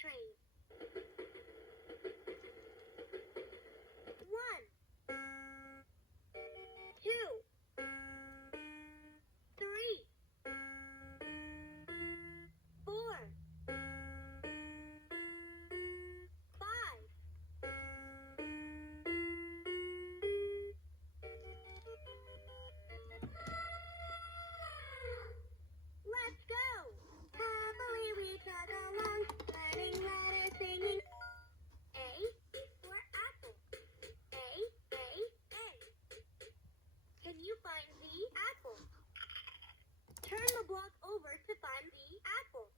train. 1, 2, 3, 4, 5. Let's go! Happily we trot along, learning letters, singing. A is for apple. A. Can you find the apple? Turn the block over to find the apple.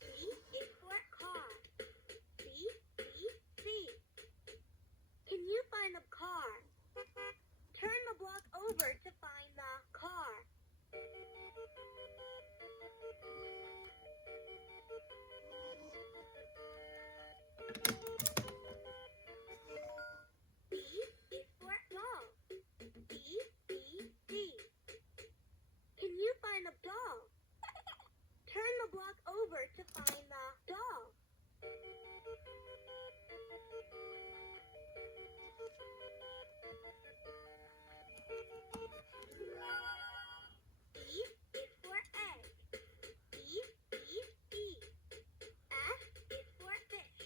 C is for car. C. Can you find the car? Turn the block over to find the car. D is for doll. D. Can you find the doll? Turn the block over to find the doll. E is for egg. E. F is for fish.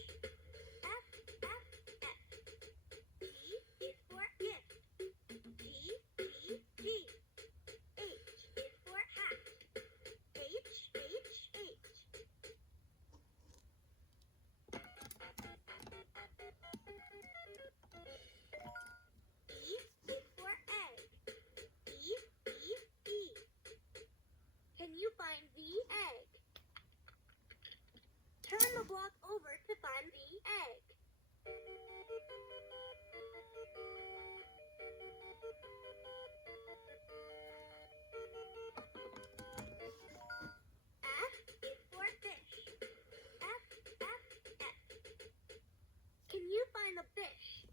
F. G is for gift. G. H is for hat. H. E is for egg. E. Can you find the egg? Turn the block over to find the egg. F is for fish. F. Can you find the fish?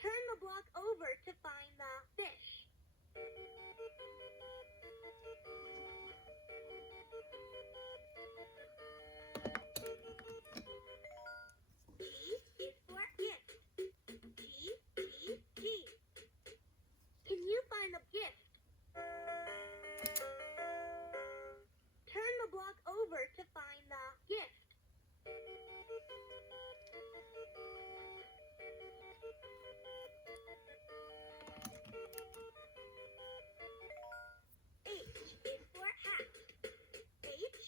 Turn the block over to find the fish. G is for gift. G. Can you find the gift? Turn the block over to find the gift. H is for hat. H.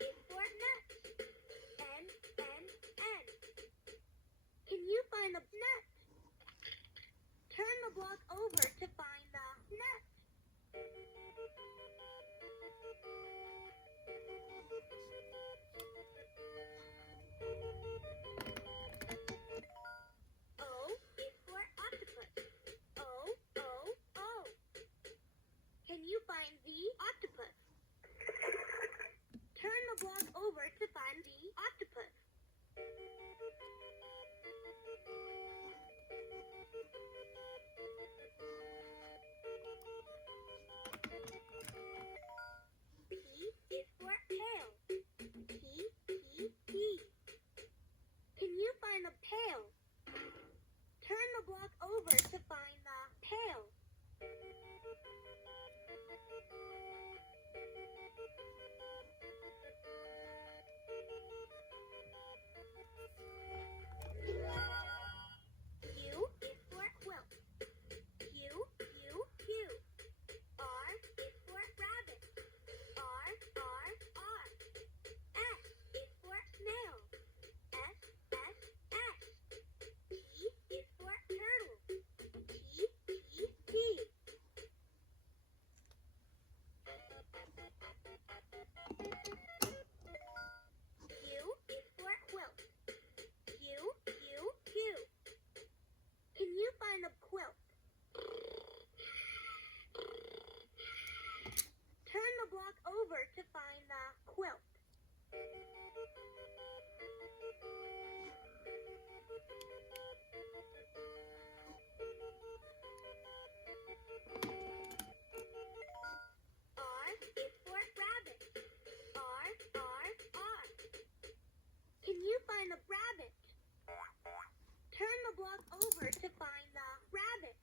is for nut. N. Can you find the nut? Turn the block over to find the nut. O is for octopus. O. Can you find the octopus? Turn the block over to find the octopus. P is for pail. P. Can you find the pail? Turn the block over to find the pail. Q is for quilt. Q. R is for rabbit. R. S is for snail. S. T is for turtle. T. Q is for quilt. Q. Can you find a quilt? Turn the block over to find the quilt. R is for rabbit. R. Can you find a rabbit? Turn the block over to find the rabbit.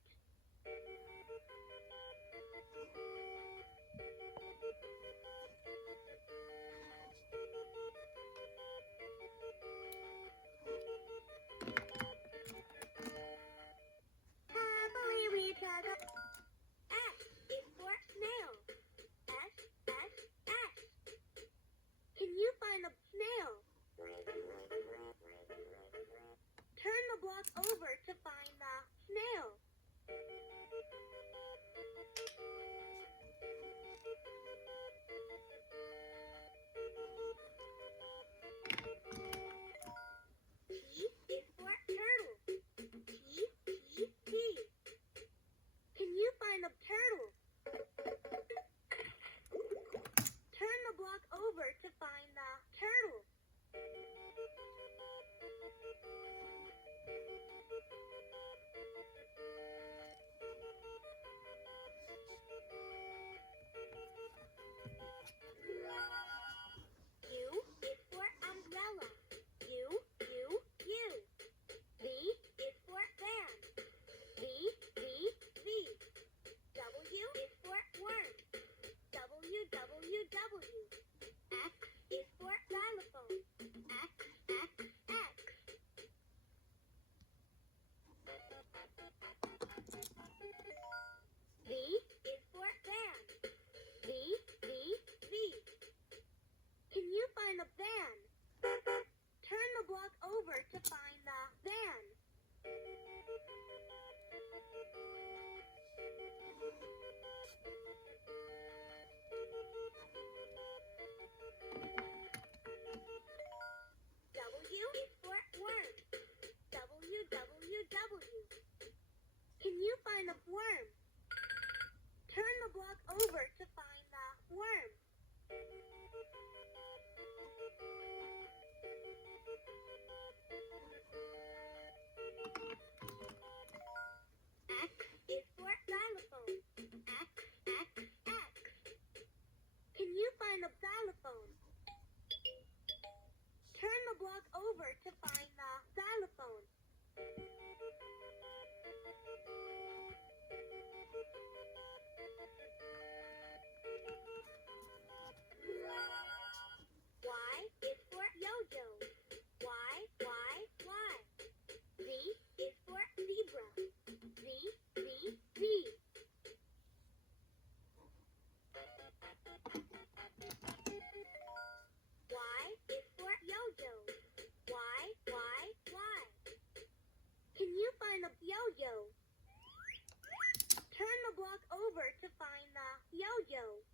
to find the yo-yo.